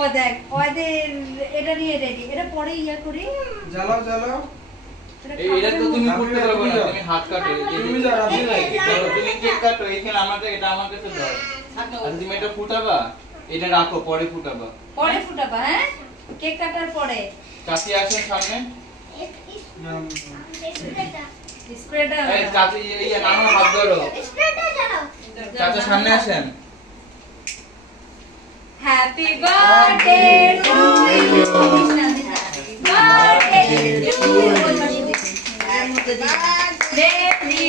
ও দেখ ওদের এটা নিয়ে রেডি এটা পরে ইয়া করি জ্বালাও জ্বালাও এটা তো তুমি করতে পারবে না তুমি হাত কাটো তুমি যা রাখি চলো তুমি কেক কাটো এখানে আমাকে এটা আমার কাছে দাও আর তুমি এটা ফুটাবা এটা রাখো পরে ফুটাবা হ্যাঁ কেক কাটার পরে চাচি আসেন সামনে স্প্রেটা এই চাচি এই নানা হাত ধরো স্প্রেটা জানো চাচা সামনে আসেন happy birthday to you birthday to you baby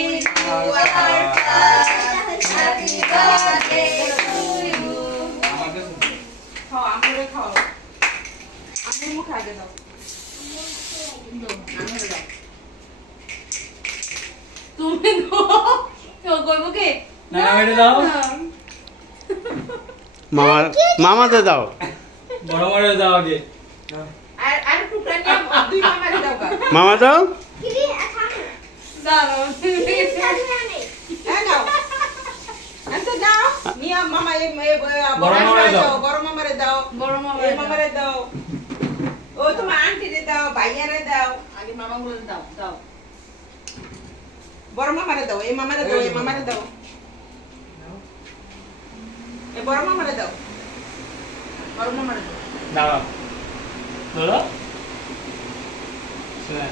happy birthday to you আমাকে খাও আমরে খাও আমি মুখ আগে দাও তুমি তো কইবো কি না এটা দাও মামা মামাতে দাও বড় বড় দাও আগে আর টুকরা নিয়ে দুই মামারে দাও গা মামা দাও কি আখানে দাও হ্যাঁ নাও আনতে দাও নিয়া মামা এই বড় মামারে দাও বড় মামারে দাও বড় এই মামারে দাও ও তোমার আন্টিরে দাও ভাইয়ারে দাও আগে মামা গুলো দাও দাও বড় মামারে দাও এই মামারে দাও এই মামারে দাও এই বড় মামারে দাও বড় মামারে দাও দাও ধরো শুনে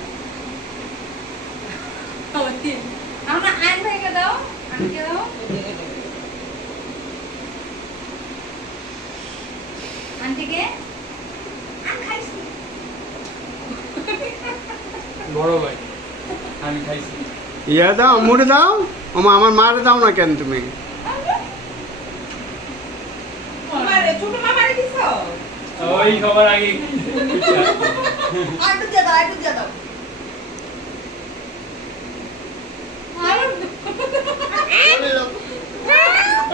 আমরা আইন ভাইকে দাও আনকে দাও আন্টিকে খাইছি বড় ভাই আমি খাইছি ইয়া দাও আম্মুরে দাও আমার মারে দাও না কেন তুমি তোমার ছোট মামারে দিছো ওই খবর আগে আটু দিয়ে দাও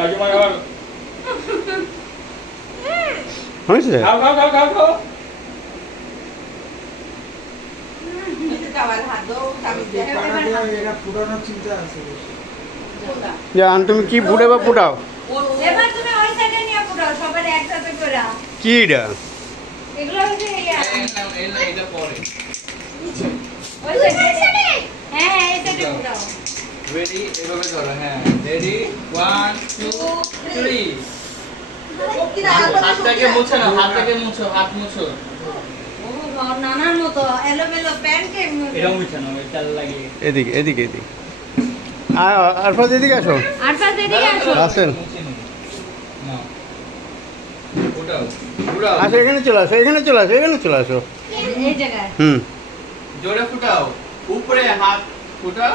আগে মার আবার হয়েছে খাও খাও খাও খাও খাও এটা দাওয়ার হাত দাও আমি এরা পুরানো চিন্তা আছে জান তুমি কি ফুটে বা ফুটাও এবার তুমি ওই সাইডে নিয়ে পুরাও সবার একসাথে করে কি এটা এগুলো হচ্ছে ইয়া এটা পরে ওই সাইডে হ্যাঁ এই সাইডে পুরাও রেডি এভাবে ধরো হ্যাঁ রেডি 1 2 3 হাতটাকে মুছো না হাতটাকে মুছো হাত মুছো ও নানার মতো এলোমেলো প্যানকেক এটা মুছো না এটা লাগে এদিকে এদিকে এদিকে আরফাজ এদিকে আসো আর পাশ এদিকে আসো আসেন না ওটাও পুরো আসো এখানে চলে আসো এখানে চলে আসো এখানে চলে আসো এই জায়গায় জোরে ফুটাও উপরে হাত ফুটাও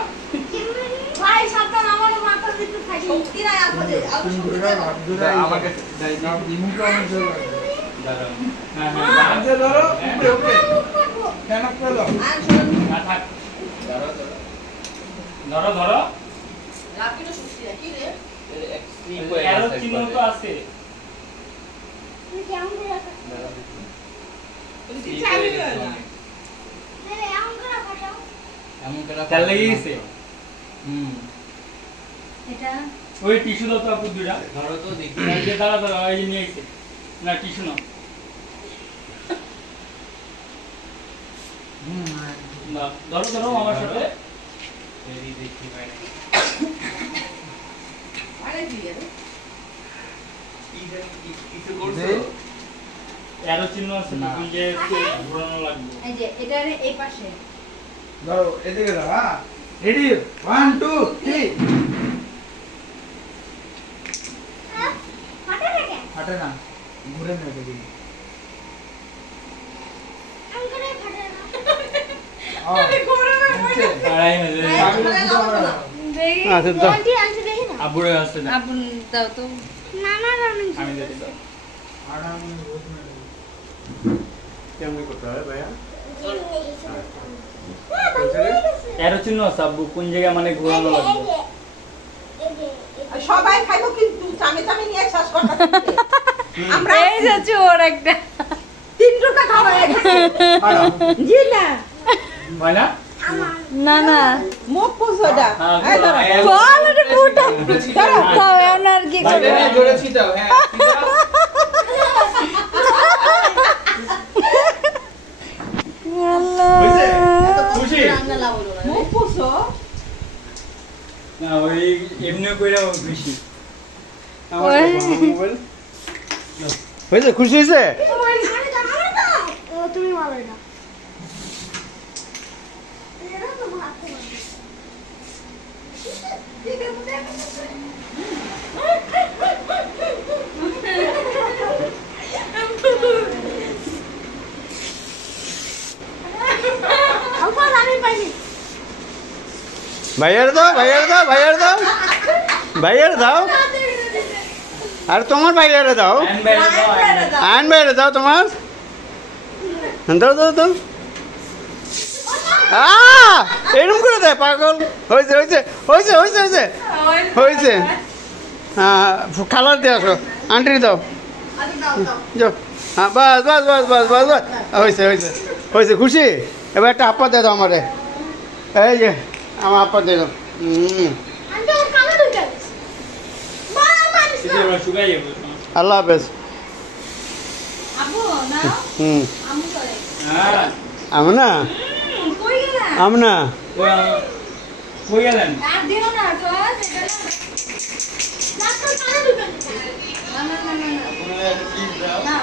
ভাই সাবধান আমার মাথা দিতে থাকি শক্তি নাই আসলে আমাকে দাই রিমুভ আমার জন্য দাঁড়াও হ্যাঁ হ্যাঁ হাত দিয়ে ধরো উপরে উপরে কেন ফেলো আর শুনুন না থাক ধরো ধরো ধরো লাকিনো শক্তি কি রে এরো চিহ্ন তো আছে তুই কেমন করে রাখা কি চাইবে না আরে এমন করে ফাটাও এমন করে তেল লেগে গেছে এটা ওই টিস্যু দাও তো আপু দুইটা ধরো তো দেখি এই যে দাঁড়া দাঁড়া এই যে নিয়ে আইছে না টিস্যু না না ধরো ধরো আমার সাথে এই দেখি ভাই আরে দিয়ে কিছু করছো এরো চিহ্ন আছে না ওই যে একটু ঘোরানো লাগবে এই যে এটা এই পাশে ধরো এদিকে দাও হ্যাঁ রেডি 1 2 3 ফাটা থাকে হাঁটে না ঘুরে না দেখি এমন করে ফাটা না আড়াই হাজার দেখি আচ্ছা দাও কোনটি আনছে দেখি না আবুরে আছে না আপন দাও তো নানা রানি আমি দিতে দাও আরাম কেমন করতে হয় ভাইয়া এরো চিহ্ন আছে আব্বু কোন জায়গায় মানে ঘোরানো লাগবে সবাই খাইবো কিন্তু চামে চামে নিয়ে শেষ করতে আমরা এই যে চোর একটা 3 টাকা খাওয়া এখানে জি না হয় না না না মুখ পুষোটা হ্যাঁ, এই ধরো বল এটা ফুটা তাও আর কি করবে হ্যাঁ, জোরে ছিটাও, হ্যাঁ, ছিটাও। হয়েছে? খুশি? মুখ পুষো না, ওই এমনি কইরাও খুশি। আমার মোবাইল হয়েছে খুশি হয়েছে তুমি মারো এটা এটা তো হাতে মারো আলফা আমি পাইনি ভাইয়ার দাও আর তোমার ভাইয়ারে দাও হ্যান্ড ব্যাগে দাও, হ্যান্ড ব্যাগে। আইন ভাইয়ারে দাও তোমার দাও এরকম করে দেয় পাগল হয়েছে হ্যাঁ খালার দিয়ে আসো আন্টি দাও যাও হ্যাঁ বাস হয়েছে খুশি এবার একটা হাপ্পা দিয়ে দাও আমারে এই যে আমার হাপ্পা দিয়ে দাও আমি তো কানে ঢুকে গেছি মার মারিস এই যে আমরা শুকাই যাবো। আল্লাহ হাফেজ আবু না আমু করে হ্যাঁ, আমনা কই গেলা আমনা কই গেলেন? আর দিও না তো এটা ডাক্তার কানে ঢুকে গেছে না না না না না